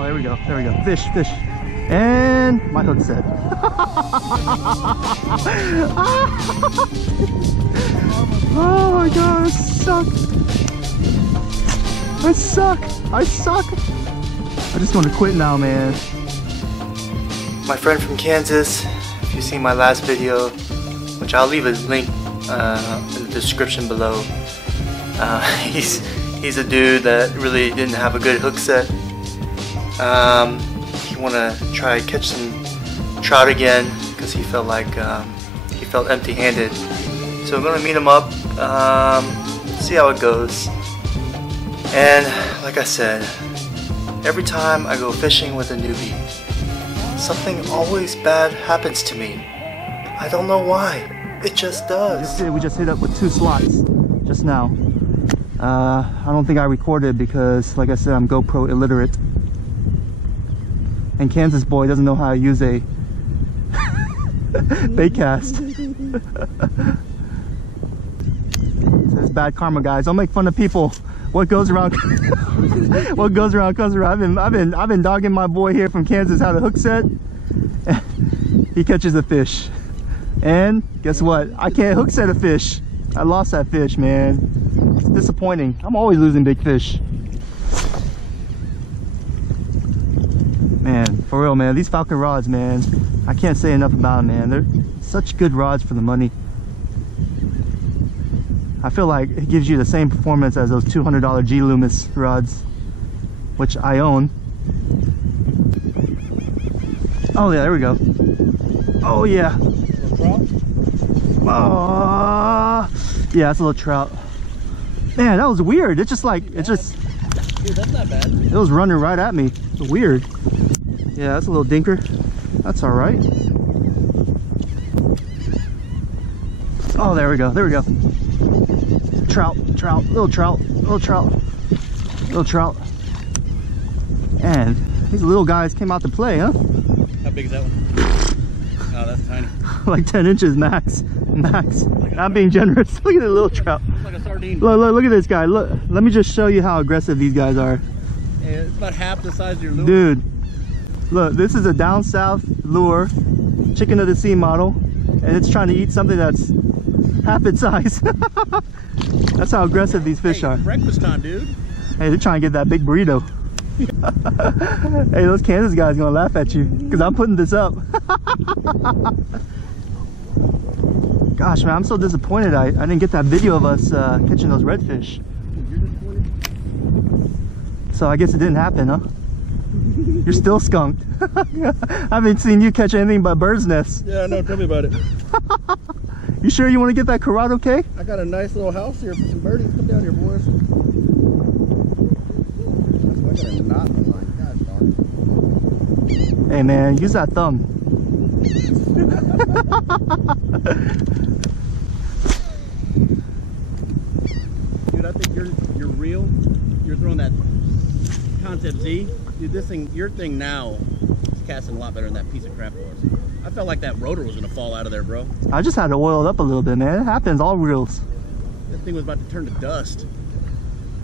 Oh, there we go. There we go. Fish, fish. And my hook set. Oh my god, I suck. I suck. I suck. I just want to quit now, man. My friend from Kansas, if you've seen my last video, which I'll leave a link in the description below. He's a dude that really didn't have a good hook set. He want to try catch some trout again because he felt like he felt empty-handed. So I'm gonna meet him up, see how it goes. And like I said, every time I go fishing with a newbie, something always bad happens to me. I don't know why. It just does. We just hit up with 2 slots just now. I don't think I recorded because, like I said, I'm GoPro illiterate. And Kansas boy doesn't know how to use a bait cast. So it's bad karma, guys. Don't make fun of people. What goes around what goes around comes around. I've been dogging my boy here from Kansas how to hook set. He catches a fish. And guess what? I can't hook set a fish. I lost that fish, man. It's disappointing. I'm always losing big fish. Man, for real, man. These Falcon rods, man. I can't say enough about them, man. They're such good rods for the money. I feel like it gives you the same performance as those $200 G Loomis rods, which I own. Oh yeah, there we go. Oh yeah. Oh yeah, that's a little trout. Man, that was weird. It's just like dude, that's not bad. It was running right at me. It's weird. Yeah, that's a little dinker. That's all right. Oh, there we go. There we go. Trout, trout, little trout, little trout, little trout. And these little guys came out to play, huh? How big is that one? Oh, that's tiny. Like 10 inches max. Max. Like I'm being generous. Look at the little trout. It's like a sardine. Look at this guy. Look, let me just show you how aggressive these guys are. Hey, it's about half the size of your lure. Dude, look, this is a down south lure, chicken of the sea model, and it's trying to eat something that's half its size. That's how aggressive these fish are. Breakfast time, dude. Hey, they're trying to get that big burrito. Hey, those Kansas guys are gonna laugh at you because I'm putting this up. Gosh, man, I'm so disappointed I didn't get that video of us catching those redfish. So I guess it didn't happen, huh? You're still skunked. I haven't seen you catch anything but bird's nests. Yeah, no, tell me about it. You sure you want to get that carrot okay? I got a nice little house here for some birdies. Come down here, boys. I got a knot in the line. Gosh darn. Hey man, use that thumb. Dude, I think you're real. You're throwing that Concept Z. Dude, this thing, your thing now is casting a lot better than that piece of crap was. I felt like that rotor was gonna fall out of there, bro. I just had to oil it up a little bit, man. It happens, all reels. That thing was about to turn to dust.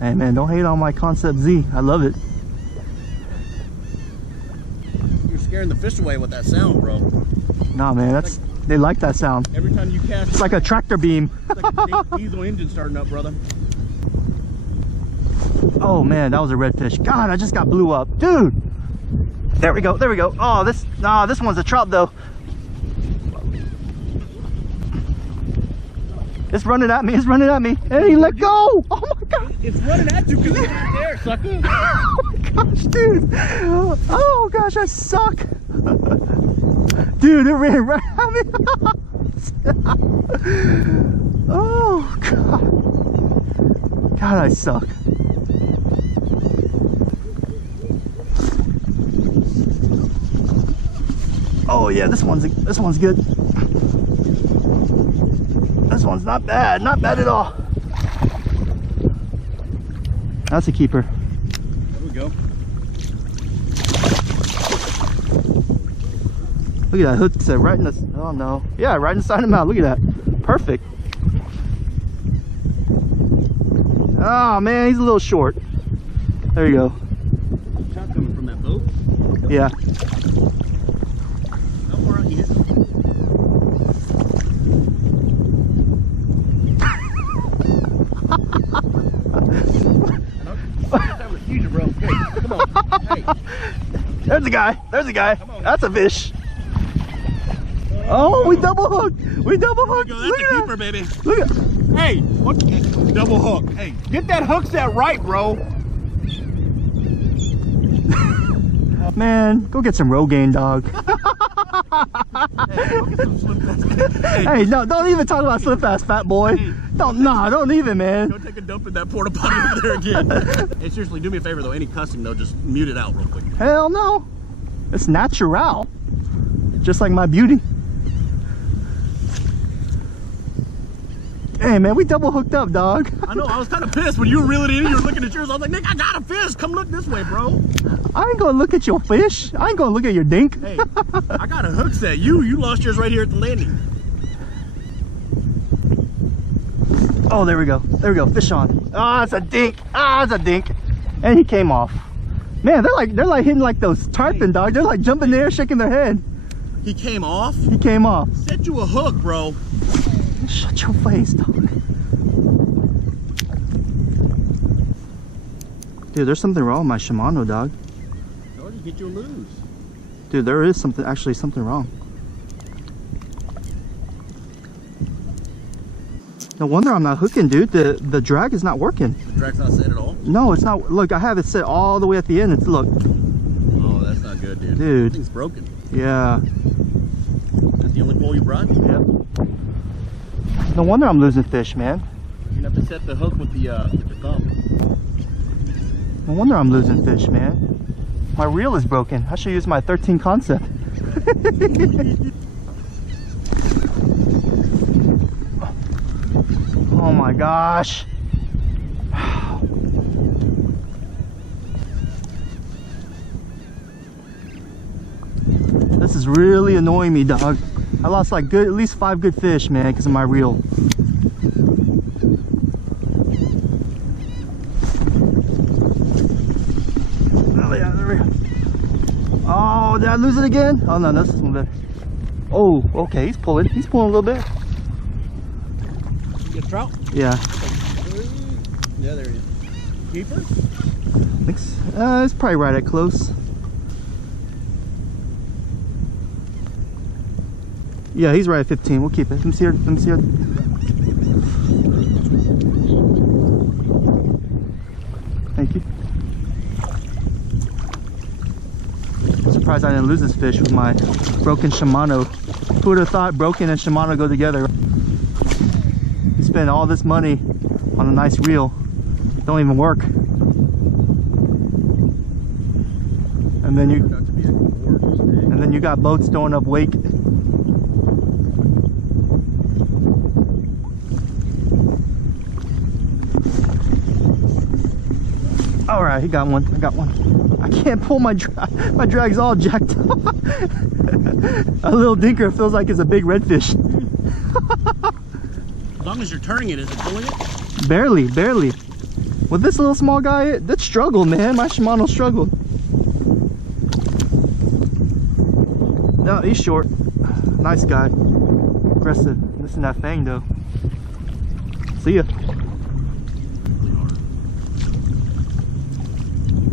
Hey man, don't hate on my Concept Z. I love it. You're scaring the fish away with that sound, bro. Nah, man, that's they like that sound. Every time you cast, it's like a tractor beam. It's like a diesel engine starting up, brother. Oh man, that was a redfish. God, I just got blew up, dude. There we go. There we go. Oh, this one's a trout though. It's running at me. It's running at me. Hey, let go! Oh my god! It's running at you because it's right there, sucker. Oh my gosh, dude! Oh gosh, I suck. Dude, it ran right at me. Oh god. God, I suck. Oh yeah, this one's good. This one's not bad at all. That's a keeper. There we go. Look at that hook set right in the, oh no. Yeah, right inside the mouth. Look at that. Perfect. Oh man, he's a little short. There you go. Shot coming from that Who? Yeah. How far out you hit? Future, bro. Hey, come on. Hey. There's a guy. There's a guy. On, that's a fish. Oh, we double hooked. We double hooked. That's a keeper, baby. Look at. Hey, what? Double hook. Hey, get that hook set right, bro. Man, go get some Rogaine, dog. Hey, no, don't even talk about slip fast, fat boy. Hey, don't even, man. Go take a dump in that porta potty over there again. Hey, seriously, do me a favor though. Any cussing though, just mute it out real quick. Hell no, it's natural, just like my beauty. Hey man, we double hooked up, dog. I know, I was kind of pissed when you were reeling it in, you were looking at yours. I was like, Nick, I got a fish. Come look this way, bro. I ain't gonna look at your fish. I ain't gonna look at your dink. Hey, I got a hook set. You lost yours right here at the landing. Oh, there we go. There we go. Fish on. Ah, it's a dink. Ah, it's a dink. And he came off. Man, they're like hitting like those tarpon, dog. They're like jumping there, shaking their head. He came off? He came off. Set you a hook, bro. Shut your face, dog. Dude, there's something wrong with my Shimano, dog. No, just get you a lose. Dude, there is actually something wrong. No wonder I'm not hooking, dude. The drag is not working. The drag's not set at all? No, it's not. Look, I have it set all the way at the end. It's, look. Oh, that's not good, dude. Dude. This thing's broken. Yeah. That's the only pole you brought? Yep. No wonder I'm losing fish, man. You're gonna have to set the hook with the thumb. No wonder I'm losing fish, man. My reel is broken. I should use my 13 concept. Oh my gosh. This is really annoying me, dog. I lost like at least 5 good fish, man, because of my reel. Oh yeah, there we go. Oh, did I lose it again? Oh no, this is one better. Oh, okay, he's pulling a little bit. You get a trout? Yeah. Yeah, there he is. Keeper? Thanks. It's probably right at close. Yeah, he's right at 15. We'll keep it. Let me see her. Let me see her. Thank you. I'm surprised I didn't lose this fish with my broken Shimano. Who would have thought broken and Shimano go together? You spend all this money on a nice reel. It don't even work. And then you got boats throwing up wake. All right, he got one. I got one. I can't pull my drag. My drag's all jacked up. A little dinker feels like it's a big redfish. As long as you're turning it, is it pulling it? Barely, barely. With this little small guy, that struggled, man. My Shimano struggled. No, he's short. Nice guy. Aggressive. Missing that fang though. See ya.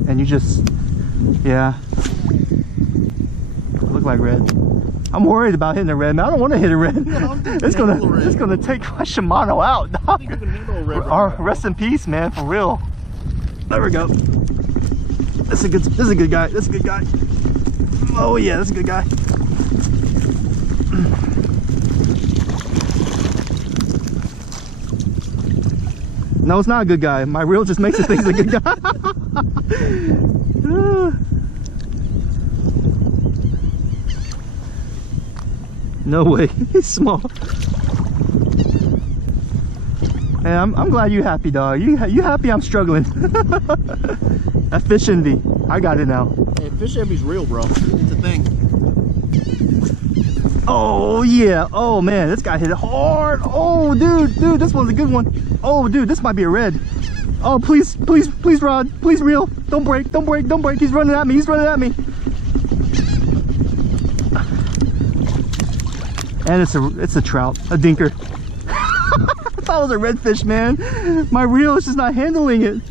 And you just, yeah. Look like red. I'm worried about hitting a red, man. I don't want to hit a red. No, it's gonna take my Shimano out, dog. I think you can handle a red right now. Rest in peace, man, for real. There we go. This is a good guy. This is a good guy. Oh yeah, this is a good guy. No, it's not a good guy. My reel just makes it think it's a good guy. No way. He's small. Hey, I'm glad you're happy, dog. You happy I'm struggling. That fish envy. I got it now. Hey, fish envy's real, bro. It's a thing. Oh yeah. Oh man, this guy hit it hard. Oh dude, this one's a good one. Oh dude, this might be a red. Oh, please, please, please, Rod. Please, reel. Don't break, don't break, don't break. He's running at me. He's running at me. And it's a trout, a dinker. I thought it was a redfish, man. My reel is just not handling it.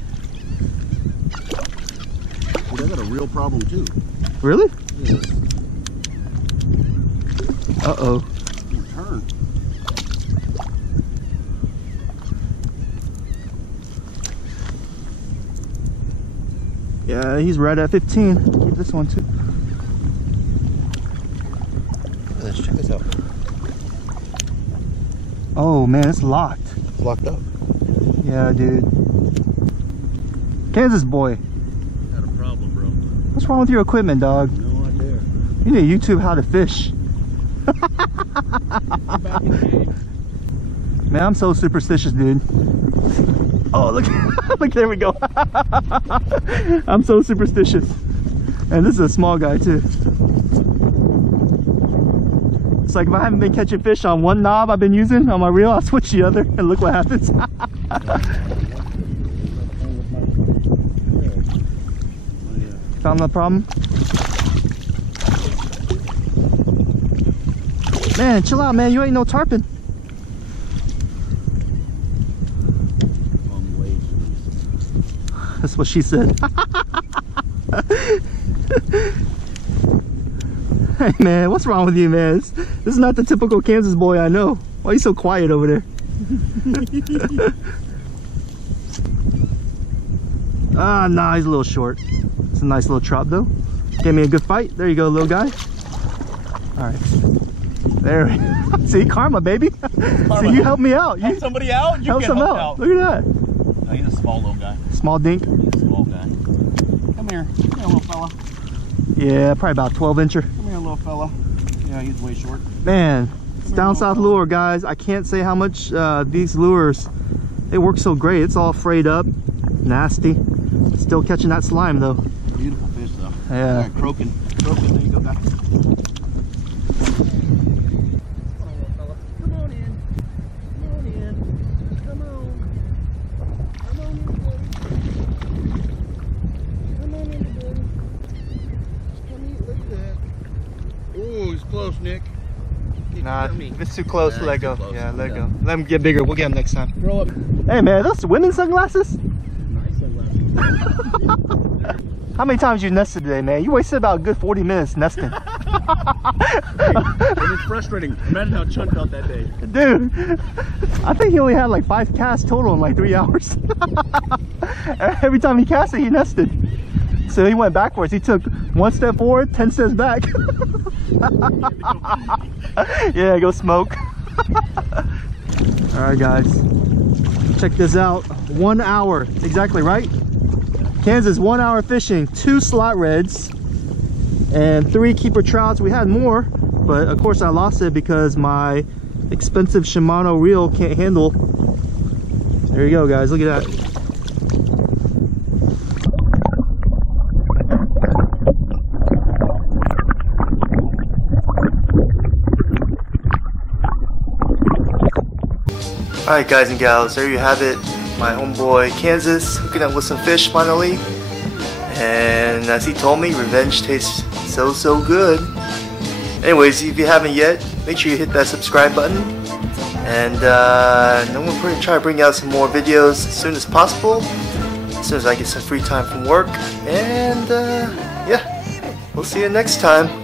Well, they got a real problem too. Really? Yeah. Uh-oh. Turn. Yeah, he's right at 15. Keep this one too. Let's check this out. Oh man, it's locked. It's locked up. Yeah, dude. Kansas boy. Got a problem, bro. What's wrong with your equipment, dog? No idea. You need to YouTube how to fish. Man, I'm so superstitious, dude. Oh, look. Look, there we go. I'm so superstitious. And this is a small guy, too. It's like if I haven't been catching fish on one knob I've been using on my reel, I'll switch the other and look what happens. Found the problem? Man, chill out, man. You ain't no tarpon. That's what she said. Hey man, what's wrong with you, man? This is not the typical Kansas boy I know. Why are you so quiet over there? Ah, nah, he's a little short. It's a nice little trout though. Gave me a good fight. There you go, little guy. All right. There we go. See, karma, baby. Karma. See, you helped me out. You help somebody out? You help get some helped out. out. Look at that. Oh, he's a small little guy. Small dink. He's a small guy. Come here. Come here, little fella. Yeah, probably about 12-incher. Come here, little fella. Yeah, he's way short. Man, it's down south lure, guys. I can't say how much these lures, they work so great. It's all frayed up, nasty. Still catching that slime though. Beautiful fish though. Yeah. Right, croaking. Croaking, there you go, guy. Come on in. Come on in. Come on. Come on in, buddy. Come on in, buddy. Come eat, look at that. Oh, he's close, Nick. Nah, if it's too close, Nah, let go. too close. Yeah, let go. Let him get bigger. We'll get him next time. Throw up. Hey man, those women's sunglasses? Nice sunglasses. How many times you nested today, man? You wasted about a good 40 minutes nesting. Hey, it's frustrating. Imagine how Chun felt that day. Dude, I think he only had like 5 casts total in like 3 hours. Every time he casted, he nested. So he went backwards. He took 1 step forward, 10 steps back. Yeah, go smoke. All right, guys. Check this out. 1 hour. Exactly right? Kansas, 1 hour fishing, 2 slot reds, and 3 keeper trouts. We had more, but of course I lost it because my expensive Shimano reel can't handle. There you go, guys. Look at that. Alright guys and gals, there you have it. My homeboy Kansas hooking up with some fish finally. And as he told me, revenge tastes so good. Anyways, if you haven't yet, make sure you hit that subscribe button. And I'm going to try to bring out some more videos as soon as possible. As soon as I get some free time from work. And yeah, we'll see you next time.